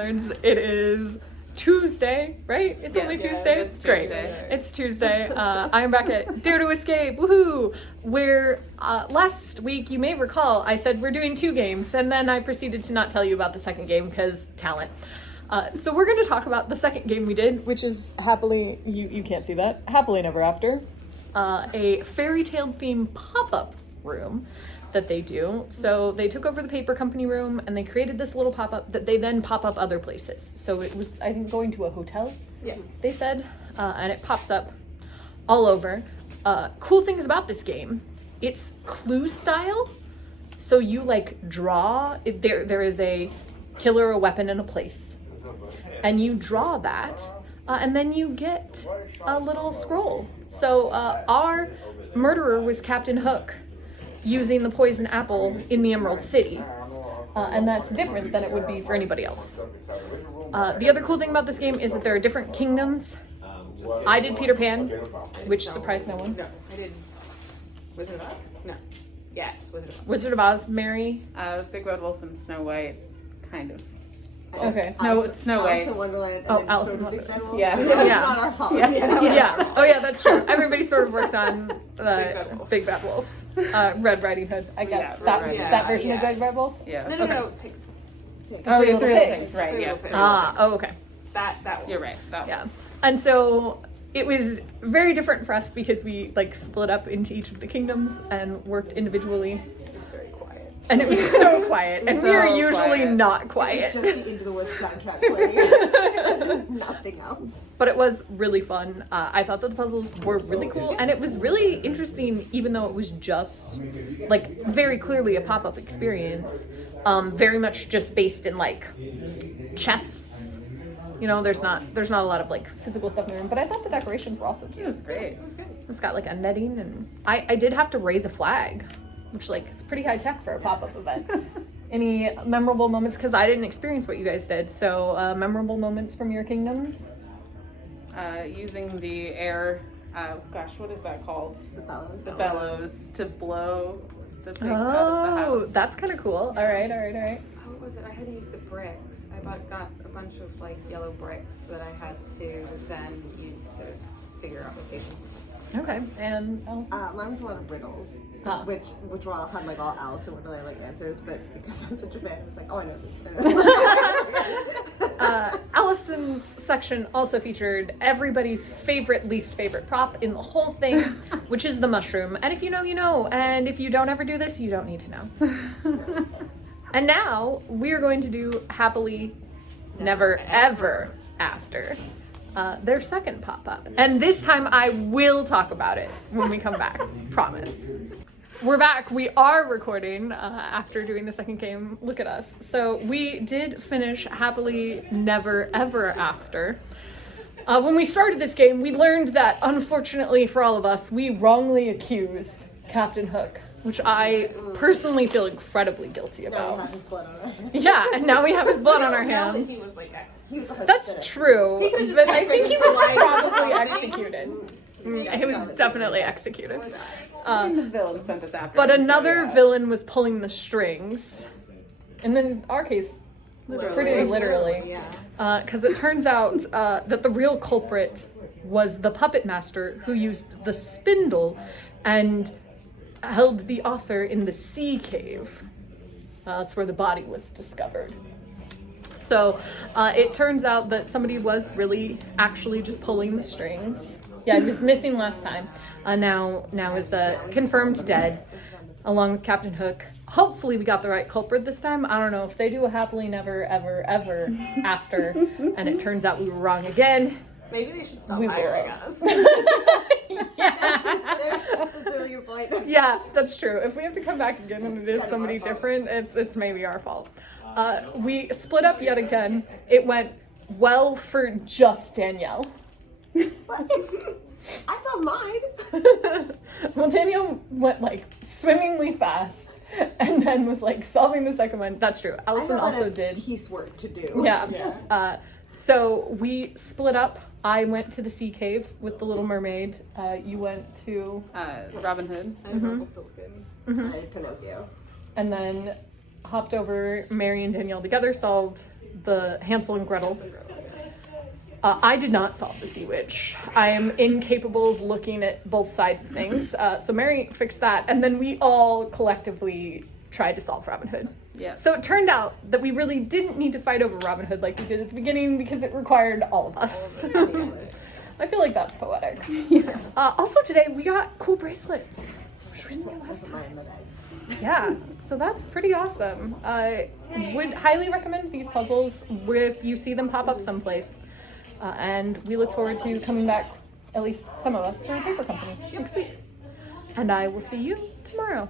Mallards. It is Tuesday, right? It's only Tuesday? It's Great. Tuesday. It's Tuesday. I'm back at Dare2Escape, woohoo! Where last week, you may recall, I said we're doing 2 games, and then I proceeded to not tell you about the second game because talent. So we're going to talk about the second game we did, which is Happily, you can't see that, Happily Never After, a Fairytale themed pop-up room that they do. So they took over the paper company room and they created this little pop-up that they then pop up other places. So it was, I think, going to a hotel, they said, and it pops up all over. Cool things about this game, it's clue style. So you like draw, there is a killer, a weapon, and a place. And you draw that, and then you get a little scroll. So our murderer was Captain Hook, using the poison apple in the Emerald City. And that's different than it would be for anybody else. The other cool thing about this game is that there are different kingdoms. I did Peter Pan, which surprised no one. No, I did Wizard of Oz? No. Yes, Wizard of Oz. Wizard of Oz, Mary. Big Red Wolf and Snow White, kind of. Okay. Snow White. Alice in Wonderland. Oh, And Alice sort in of Big Bad Wolf. Yeah. It's Yeah. not our fault. Yeah. Oh yeah, that's true. Everybody sort of worked on Bad Wolf. Big Bad Wolf. Red Riding Hood, I guess. Yeah, that Red Riding that Hood. version of Yeah. Big Bad Wolf? Yeah. No, pigs. Oh, Three yeah, Little Three Little Pigs. Pigs. Right, Three yes. Little Ah, oh okay. That one. You're right. That Yeah. one. And so it was very different for us because we like split up into each of the kingdoms and worked individually. It's very quiet. And it was so quiet. And we are So usually quiet. not It's quiet. just the Into the Woods soundtrack playing. Nothing else. But it was really fun. I thought that the puzzles were really cool. And it was really interesting, even though it was just like very clearly a pop-up experience. Very much just based in like chests. You know, there's not a lot of like physical stuff in the room, but I thought the decorations were also It cute. was great. It's got like a netting, and I did have to raise a flag, which like is pretty high tech for a pop-up event. Any memorable moments? Because I didn't experience what you guys did. So memorable moments from your kingdoms? Using the air, what is that called? The bellows. The bellows to blow the pigs out of the Oh, house. that's kind of cool. All right. What was it? I had to use the bricks. I got a bunch of like yellow bricks that I had to then use to figure out locations. Okay. And Mine was a lot of riddles, which were all had like all Alice in Wonderland like answers, but because I'm such a fan, it's like, oh, I know this. Allison's section also featured everybody's favorite, least favorite prop in the whole thing, which is the mushroom. And if you know, you know. And if you don't ever do this, you don't need to know. And now we're going to do Happily Never Ever After, their second pop-up. And this time I will talk about it when we come back. Promise. We're back. We are recording after doing the second game. Look at us. So we did finish Happily Never Ever After. When we started this game, we learned that, unfortunately for all of us, we wrongly accused Captain Hook, which I personally feel incredibly guilty Now we about. have his blood on our hands. Yeah, and now we have his blood on our Now that hands. he was like executed. He was 100% That's true, He could've just but been I think he prison for was life. probably executed. He was definitely executed. The villain sent us after. But him, so another yeah. villain was pulling the strings. And in our case, pretty literally. Yeah. Because it turns out that the real culprit was the puppet master who used the spindle and held the author in the sea cave. That's where the body was discovered. So it turns out that somebody was really actually just pulling the strings. Yeah, he was missing last time. Now is confirmed dead, along with Captain Hook. Hopefully we got the right culprit this time. I don't know if they do a Happily Never Ever Ever After, and it turns out we were wrong again. Maybe they should stop We will. hiring us. That's a really good point. Yeah, that's true. If we have to come back again and it is somebody different, it's maybe our fault. We split up yet again. It went well for just Danielle. I saw mine. Well, Danielle went like swimmingly fast and then was like solving the second one. That's true. Allison also did. Piecework to do. Yeah. So we split up. I went to the sea cave with the Little Mermaid. You went to Robin Hood. And Rumpelstiltskin. I had Pinocchio. and then hopped over. Mary and Danielle together solved the Hansel and Gretel. I did not solve the Sea Witch. I am incapable of looking at both sides of things. So Mary fixed that, and then we all collectively tried to solve Robin Hood. Yeah. So it turned out that we really didn't need to fight over Robin Hood like we did at the beginning because it required all of us. I feel like that's poetic. Yeah. Also today we got cool bracelets. Wasn't mine in the bag. Yeah, so that's pretty awesome. I would highly recommend these puzzles if you see them pop up someplace. And we look forward to coming back, at least some of us, for a paper company next week. And I will see you tomorrow.